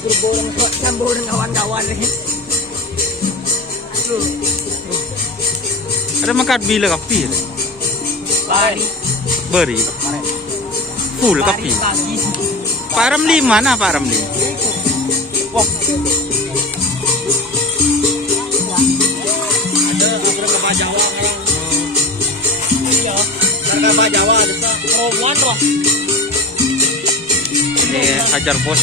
Campur dengan kawan-kawan nih. Ada makan bila kapi. Bari. Beri. Full kapi. Pak Ramli mana Pak Ramli? Wah. Ada apa Jawa orang. Iya. Harga Jawa ada rowan loh. Ini hajar bos.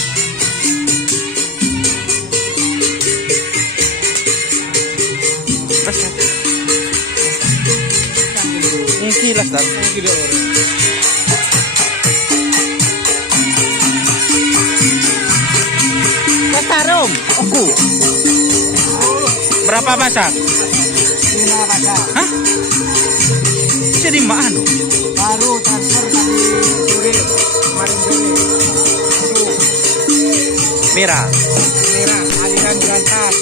Ini kilas tar. Kasarong. Aku. Berapa masak? 5 masak. Hah? Jadi mana? Baru transfer tadi sore, kemarin sore. Aduh, Merah. merah, aliran berantas.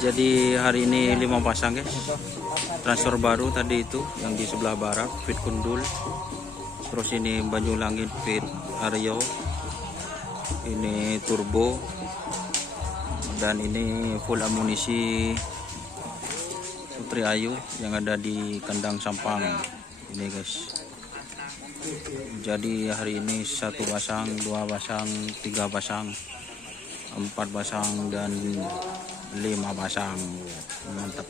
Jadi hari ini 5 pasang guys. Transfer baru tadi itu yang di sebelah barat Fit Kundul. Terus ini Banyulangit Fit Aryo. Ini turbo. Dan ini full amunisi Sutri Ayu yang ada di kandang Sampang. Ini guys. Jadi hari ini 1 pasang, 2 pasang, 3 pasang, 4 pasang dan 5 pasang. Mantap.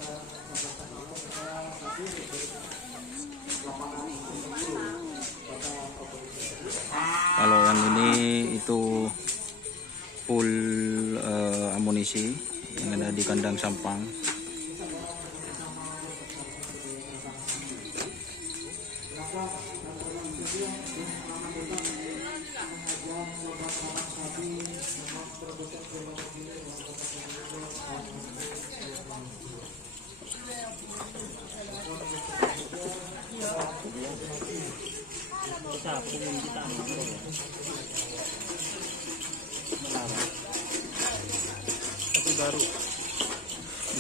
Kalau yang ini itu full amunisi yang ada di kandang Sampang.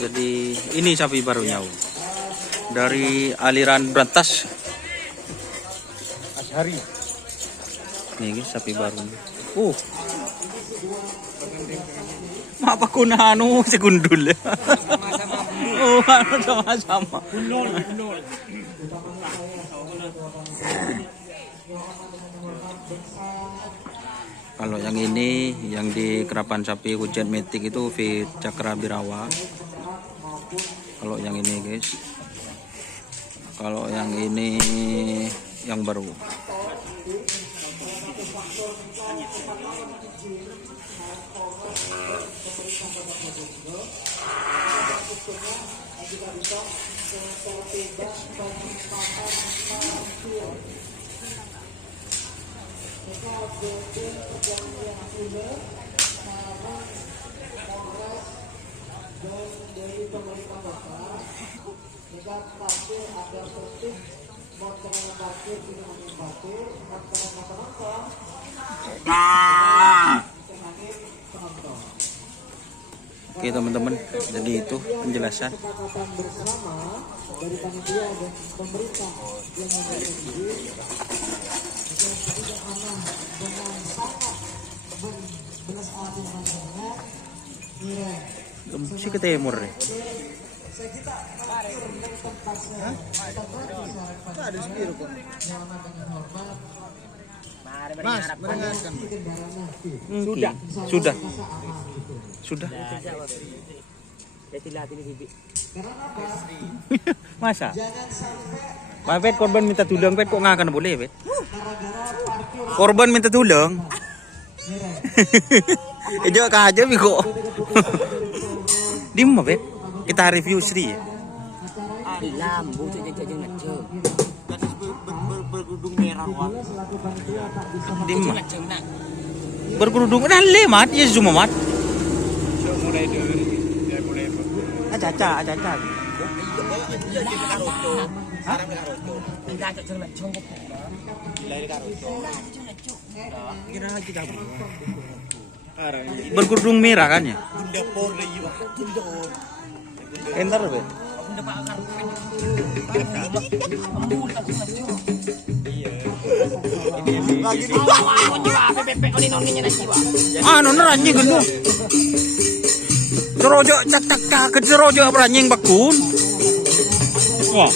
Jadi ini sapi barunya dari aliran Berantas. Ashari. Nih guys, sapi barunya. Apa kuna anu si gundul ya? Oh, anu sama-sama. Kalau yang ini yang di kerapan sapi hujan metik itu fit Cakra Birawa. Kalau yang ini guys. Kalau yang ini yang baru. Oke teman-teman, jadi itu penjelasan. Si ke timur nih. Mas, mendengarkan. Sudah. Masa? Pak Pet, korban minta tolong, Pet, kok nggak akan boleh, Pet? Korban minta tolong. Ejok aja biko. Di mana, Pet? Kita review Sri ya. Lambu tu jangan ngacung. Berkerudung merah wah. Di mana? Berkerudung dah lemat, ya zoom mat. Mulai dari Aja. Tidak ngacung ngacung. kira kita Berkerudung merah kan ya? bunda por lagi wah bunda por. Entar, Pet. Bunda pak akar. Embul tak ngacung. Lagi di Aku jiwa PPP oli noninya nak jiwa. Anu neranjing genu. Cerojo cak ke cerojo beranjing bakun. Wah.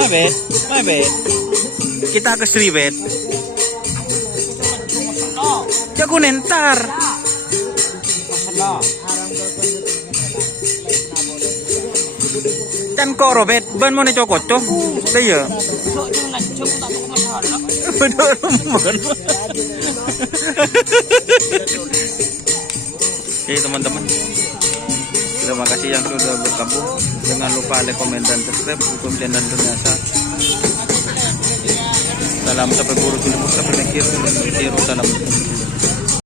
My bad. Kita ke Sri, Bet. Jago nentar. Kan kok Robet, ban mau cokot cok. Iya. Sok jangan ngacung tak tahu masalah. Bener banget. Oke teman-teman, terima kasih yang sudah bergabung. Jangan lupa like, komen, dan subscribe untuk channel Dunyasa. Salam sampai buruk, sampai mikir, salam.